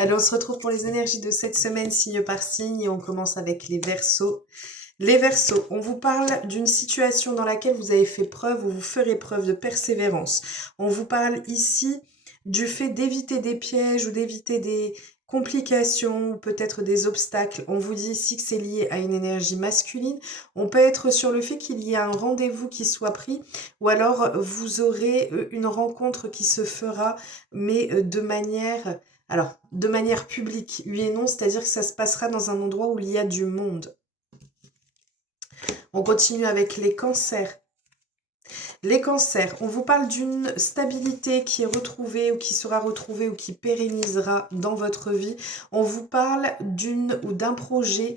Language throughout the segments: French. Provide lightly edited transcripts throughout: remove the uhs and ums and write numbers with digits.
Allez, on se retrouve pour les énergies de cette semaine, signe par signe, et on commence avec les Verseaux. Les Verseaux, on vous parle d'une situation dans laquelle vous avez fait preuve ou vous ferez preuve de persévérance. On vous parle ici du fait d'éviter des pièges ou d'éviter des complications, peut-être des obstacles. On vous dit ici que c'est lié à une énergie masculine. On peut être sur le fait qu'il y a un rendez-vous qui soit pris ou alors vous aurez une rencontre qui se fera, mais de manière publique, oui et non, c'est-à-dire que ça se passera dans un endroit où il y a du monde. On continue avec les cancers. Les cancers, on vous parle d'une stabilité qui est retrouvée ou qui sera retrouvée ou qui pérennisera dans votre vie. On vous parle d'une ou d'un projet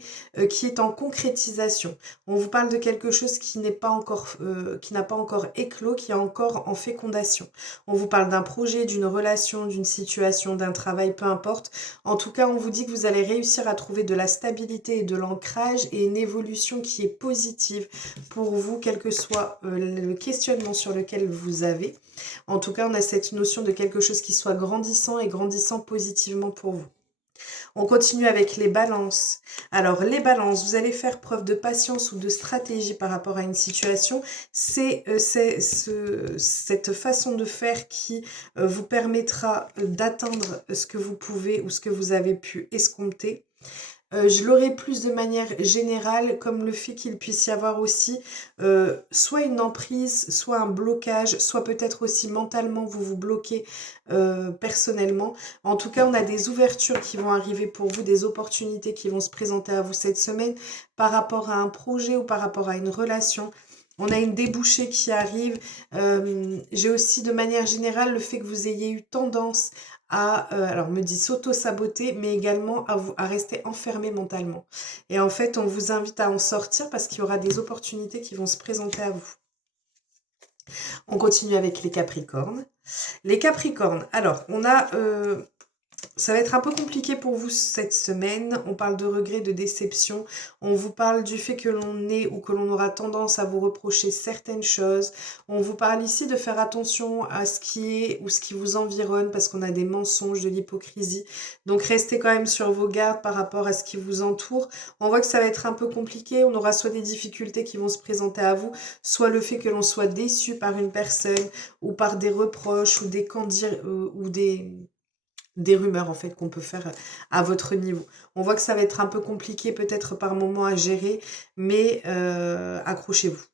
qui est en concrétisation. On vous parle de quelque chose qui n'est pas encore, qui n'a pas encore éclos, qui est encore en fécondation. On vous parle d'un projet, d'une relation, d'une situation, d'un travail, peu importe. En tout cas, on vous dit que vous allez réussir à trouver de la stabilité et de l'ancrage et une évolution qui est positive pour vous, quel que soit le questionnement sur lequel vous avez. En tout cas, on a cette notion de quelque chose qui soit grandissant et grandissant positivement pour vous. On continue avec les balances. Alors, les balances, vous allez faire preuve de patience ou de stratégie par rapport à une situation. C'est cette façon de faire qui vous permettra d'atteindre ce que vous pouvez ou ce que vous avez pu escompter. Je l'aurais plus de manière générale, comme le fait qu'il puisse y avoir aussi soit une emprise, soit un blocage, soit peut-être aussi mentalement vous vous bloquez personnellement. En tout cas, on a des ouvertures qui vont arriver pour vous, des opportunités qui vont se présenter à vous cette semaine par rapport à un projet ou par rapport à une relation. On a une débouchée qui arrive. J'ai aussi de manière générale le fait que vous ayez eu tendance à, alors me dit s'auto-saboter, mais également à rester enfermé mentalement. Et en fait, on vous invite à en sortir parce qu'il y aura des opportunités qui vont se présenter à vous. On continue avec les Capricornes. Les Capricornes, alors, ça va être un peu compliqué pour vous cette semaine. On parle de regrets, de déception. On vous parle du fait que l'on est ou que l'on aura tendance à vous reprocher certaines choses. On vous parle ici de faire attention à ce qui est ou ce qui vous environne parce qu'on a des mensonges, de l'hypocrisie. Donc restez quand même sur vos gardes par rapport à ce qui vous entoure. On voit que ça va être un peu compliqué. On aura soit des difficultés qui vont se présenter à vous, soit le fait que l'on soit déçu par une personne ou par des reproches ou des rumeurs en fait qu'on peut faire à votre niveau. On voit que ça va être un peu compliqué peut-être par moment à gérer, mais accrochez-vous.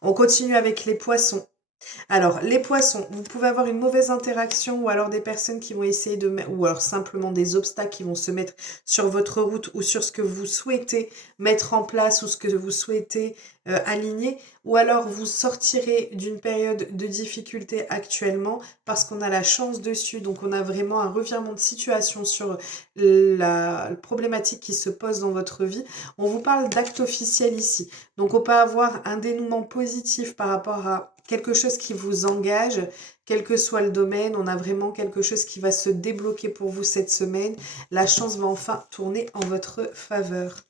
On continue avec les poissons. Alors, les poissons, vous pouvez avoir une mauvaise interaction ou alors des personnes qui vont essayer ou alors simplement des obstacles qui vont se mettre sur votre route ou sur ce que vous souhaitez mettre en place ou ce que vous souhaitez aligner. Ou alors, vous sortirez d'une période de difficulté actuellement parce qu'on a la chance dessus. Donc, on a vraiment un revirement de situation sur la problématique qui se pose dans votre vie. On vous parle d'acte officiel ici. Donc, on peut avoir un dénouement positif par rapport à quelque chose qui vous engage, quel que soit le domaine. On a vraiment quelque chose qui va se débloquer pour vous cette semaine. La chance va enfin tourner en votre faveur.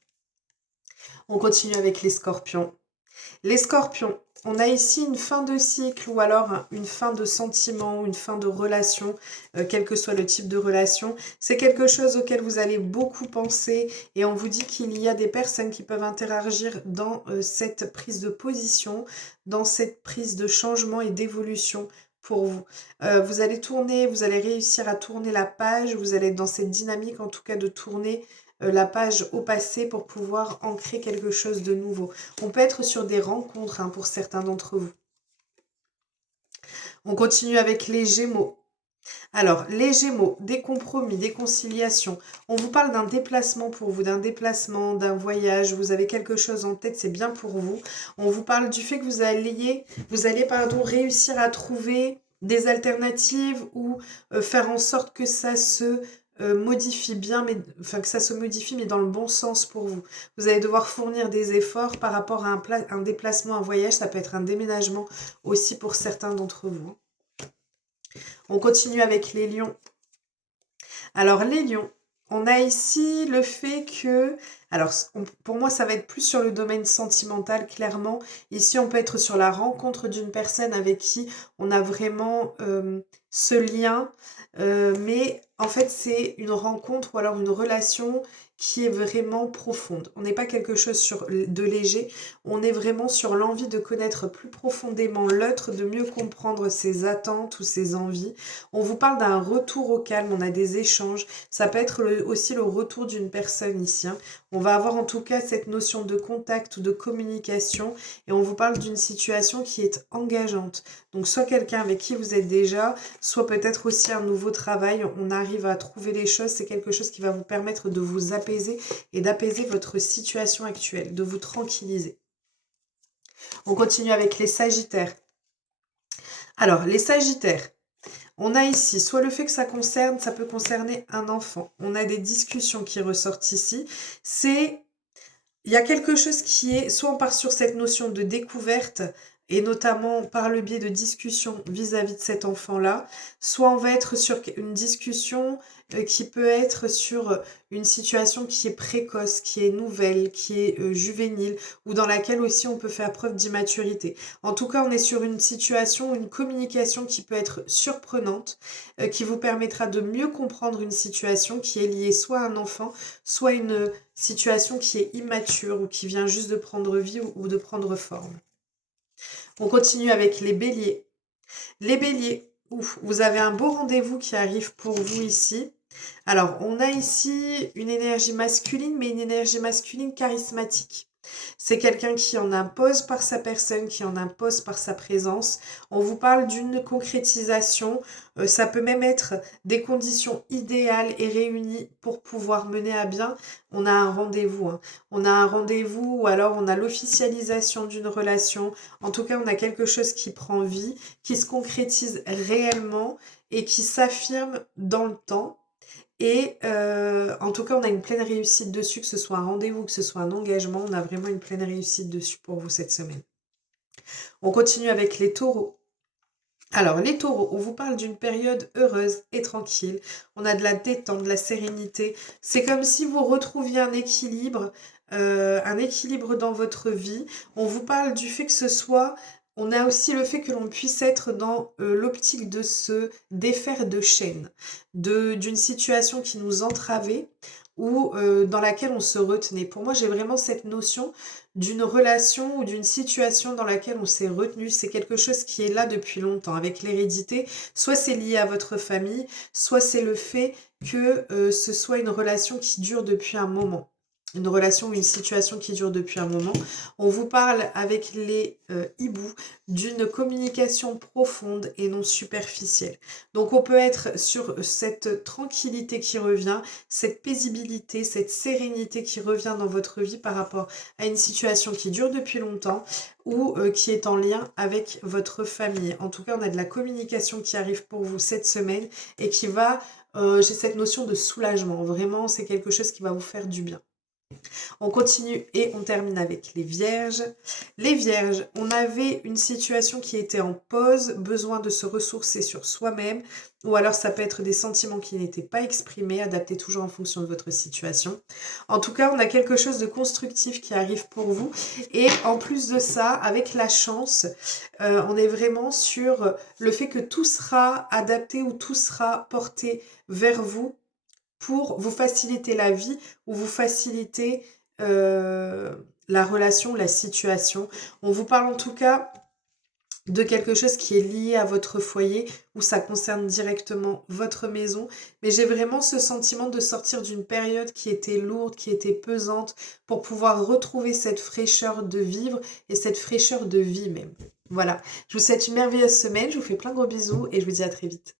On continue avec les scorpions. Les scorpions, on a ici une fin de cycle ou alors une fin de sentiment, une fin de relation, quel que soit le type de relation. C'est quelque chose auquel vous allez beaucoup penser et on vous dit qu'il y a des personnes qui peuvent interagir dans cette prise de position, dans cette prise de changement et d'évolution pour vous. Vous allez réussir à tourner la page, vous allez être dans cette dynamique en tout cas de tourner la page au passé pour pouvoir ancrer quelque chose de nouveau. On peut être sur des rencontres pour certains d'entre vous. On continue avec les Gémeaux. Alors, les Gémeaux, des compromis, des conciliations. On vous parle d'un déplacement pour vous, d'un déplacement, d'un voyage. Vous avez quelque chose en tête, c'est bien pour vous. On vous parle du fait que vous allez réussir à trouver des alternatives ou faire en sorte que ça se modifie bien, que ça se modifie, mais dans le bon sens pour vous. Vous allez devoir fournir des efforts par rapport à un déplacement, un voyage. Ça peut être un déménagement aussi pour certains d'entre vous. On continue avec les lions. Alors les lions, on a ici le fait que, Alors, pour moi, ça va être plus sur le domaine sentimental, clairement. Ici, on peut être sur la rencontre d'une personne avec qui on a vraiment ce lien, mais en fait, c'est une rencontre ou alors une relation qui est vraiment profonde. On n'est pas quelque chose de léger, on est vraiment sur l'envie de connaître plus profondément l'autre, de mieux comprendre ses attentes ou ses envies. On vous parle d'un retour au calme, on a des échanges, ça peut être aussi le retour d'une personne ici, hein. On va avoir en tout cas cette notion de contact ou de communication et on vous parle d'une situation qui est engageante. Donc soit quelqu'un avec qui vous êtes déjà, soit peut-être aussi un nouveau travail. On arrive à trouver les choses, c'est quelque chose qui va vous permettre de vous apaiser et d'apaiser votre situation actuelle, de vous tranquilliser. On continue avec les Sagittaires. Alors, les Sagittaires, on a ici soit le fait que ça peut concerner un enfant. On a des discussions qui ressortent ici. Il y a quelque chose qui est, soit on part sur cette notion de découverte, et notamment par le biais de discussions vis-à-vis de cet enfant-là, soit on va être sur une discussion qui peut être sur une situation qui est précoce, qui est nouvelle, qui est juvénile, ou dans laquelle aussi on peut faire preuve d'immaturité. En tout cas, on est sur une situation, une communication qui peut être surprenante, qui vous permettra de mieux comprendre une situation qui est liée soit à un enfant, soit à une situation qui est immature ou qui vient juste de prendre vie ou de prendre forme. On continue avec les béliers. Les béliers, ouf, vous avez un beau rendez-vous qui arrive pour vous ici. Alors, on a ici une énergie masculine, mais une énergie masculine charismatique. C'est quelqu'un qui en impose par sa personne, qui en impose par sa présence. On vous parle d'une concrétisation. Ça peut même être des conditions idéales et réunies pour pouvoir mener à bien. On a un rendez-vous, hein. On a un rendez-vous ou alors on a l'officialisation d'une relation. En tout cas, on a quelque chose qui prend vie, qui se concrétise réellement et qui s'affirme dans le temps. Et en tout cas, on a une pleine réussite dessus, que ce soit un rendez-vous, que ce soit un engagement. On a vraiment une pleine réussite dessus pour vous cette semaine. On continue avec les taureaux. Alors, les taureaux, on vous parle d'une période heureuse et tranquille. On a de la détente, de la sérénité. C'est comme si vous retrouviez un équilibre dans votre vie. On vous parle du fait que ce soit... On a aussi le fait que l'on puisse être dans l'optique de se défaire de chaînes, d'une situation qui nous entravait ou dans laquelle on se retenait. Pour moi, j'ai vraiment cette notion d'une relation ou d'une situation dans laquelle on s'est retenu. C'est quelque chose qui est là depuis longtemps. Avec l'hérédité, soit c'est lié à votre famille, soit c'est le fait que ce soit une relation qui dure depuis un moment. Une relation ou une situation qui dure depuis un moment. On vous parle avec les hiboux d'une communication profonde et non superficielle. Donc on peut être sur cette tranquillité qui revient, cette paisibilité, cette sérénité qui revient dans votre vie par rapport à une situation qui dure depuis longtemps ou qui est en lien avec votre famille. En tout cas, on a de la communication qui arrive pour vous cette semaine et qui va, j'ai cette notion de soulagement. Vraiment, c'est quelque chose qui va vous faire du bien. On continue et on termine avec les vierges. Les vierges, on avait une situation qui était en pause, besoin de se ressourcer sur soi-même, ou alors ça peut être des sentiments qui n'étaient pas exprimés, adaptés toujours en fonction de votre situation. En tout cas, on a quelque chose de constructif qui arrive pour vous. Et en plus de ça, avec la chance, on est vraiment sur le fait que tout sera adapté ou tout sera porté vers vous pour vous faciliter la vie ou vous faciliter la relation, la situation. On vous parle en tout cas de quelque chose qui est lié à votre foyer, où ça concerne directement votre maison. Mais j'ai vraiment ce sentiment de sortir d'une période qui était lourde, qui était pesante, pour pouvoir retrouver cette fraîcheur de vivre et cette fraîcheur de vie même. Voilà, je vous souhaite une merveilleuse semaine, je vous fais plein de gros bisous et je vous dis à très vite.